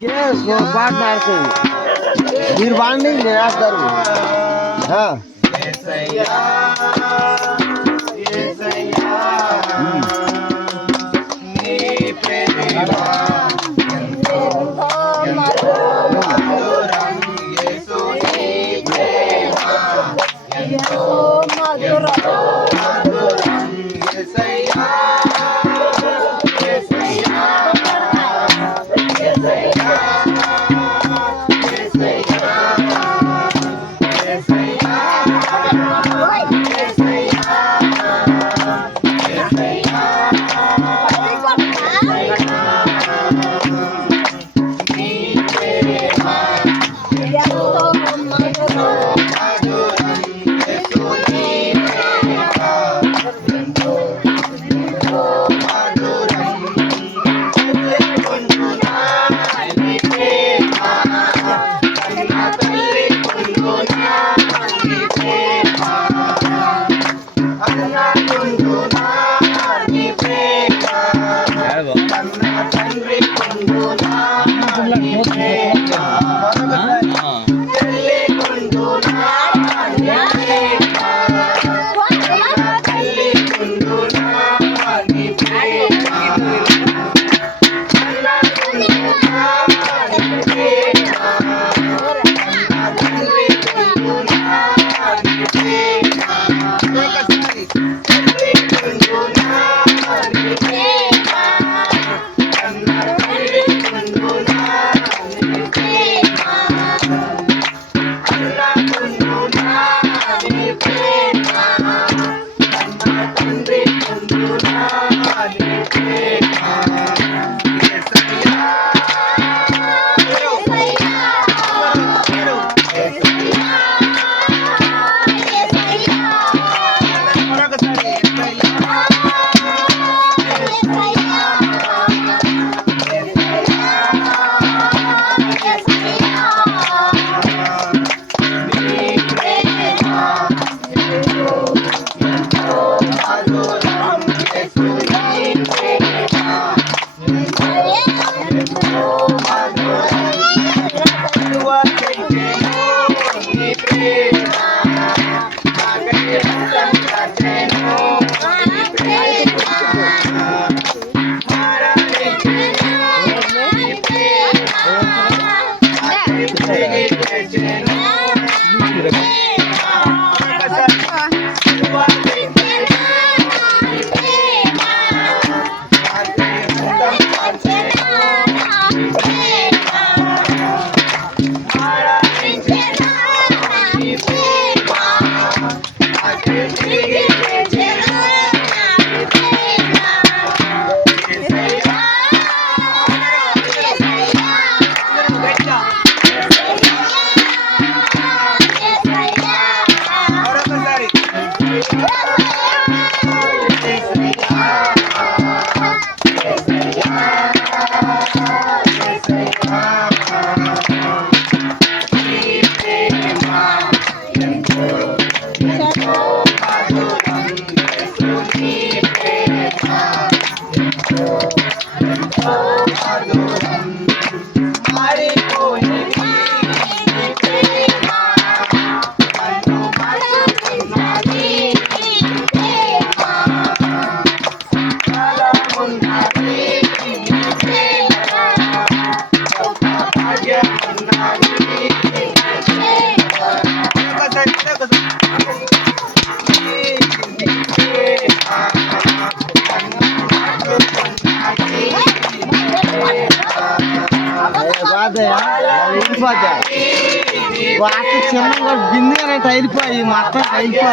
పాట ఆడుతుంది మీరు బాగుంది నేను వేస్తారు వాటి చిన్నగా బిందుగానే టైరిపోయి మొత్తం టైరిపో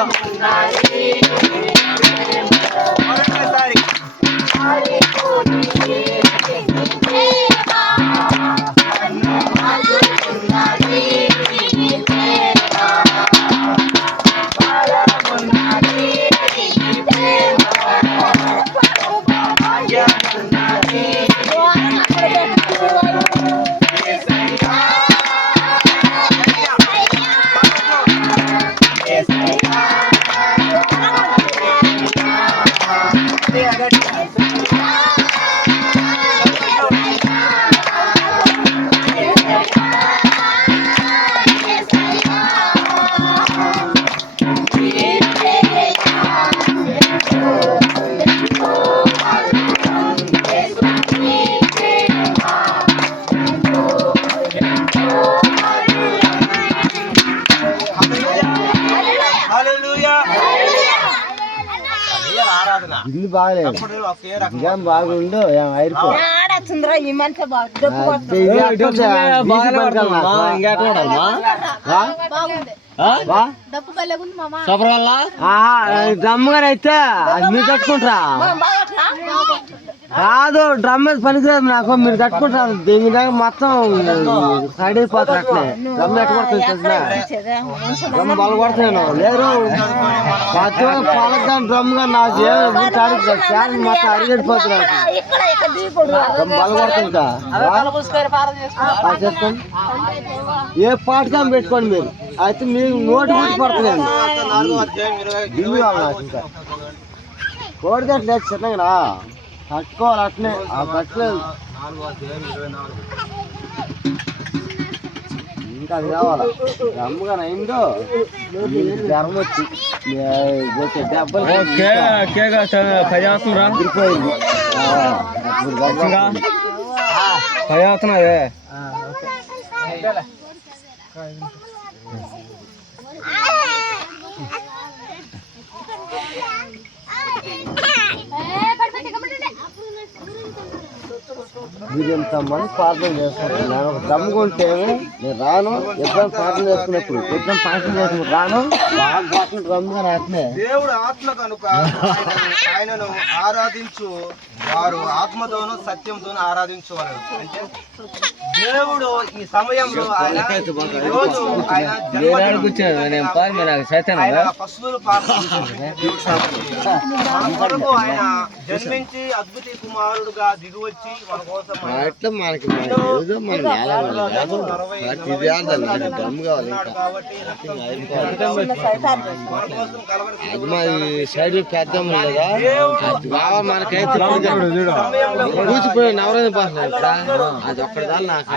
బాగలేదు అప్పుడు ఒకే రకం ఏం బాగుండు ఏం అయిపో ఆడొచ్చిందిరా ఈ మనిషి బాగుంది డ్రమ్ముగానే అయితే అది మీరు తట్టుకుంటారా కాదు డ్రమ్ మీద పనికిరాదు నాకు మీరు తట్టుకుంటారు దీని దగ్గర మొత్తం సైడ్ అయిపోతారు అట్లే డ్రమ్ ఎట్ట కొడుతుంది డ్రమ్ బల కొడుతున్నాను లేరు పాలకి డ్రమ్ గా నాకు మొత్తం అడిగడిపోతున్నారు డ్రమ్ బల కొడుతుంటా చెప్తాను ఏ పాటకం పెట్టుకోండి మీరు అయితే మీరు నోటి గురించి పడుతుంది కోడిగట్టు లేదు చిన్నగా కట్టుకోవాలి అట్నే కట్టలేదు ఇంకా అది కావాలా అమ్మగా అయిందో జ్వరం వచ్చి డబ్బులు మీరు ఎంతమంది ప్రార్థన చేస్తారు నేను ఒక దమ్ముకుంటే నేను రాను ఎప్పుడైనా ప్రార్థన చేసుకున్నప్పుడు ఎప్పుడైనా ప్రార్థన చేసుకున్నప్పుడు రాను బాగా దమ్ముగా రాట్లే దేవుడు ఆత్మ కనుక ఆయనను ఆరాధించు వారు ఆత్మతోనూ సత్యంతోనూ ఆరాధించవాలి. అంటే దేవుడు ఈ సమయంలో ఆయన పశువులు మన కొరకు ఆయన జన్మించి అద్భుత కుమారుడుగా దిగివచ్చి మన కోసం సైడ్ పెద్ద మనకైతే కూచిపోయి నవరైన అది ఒక్కదాన్ని నాకు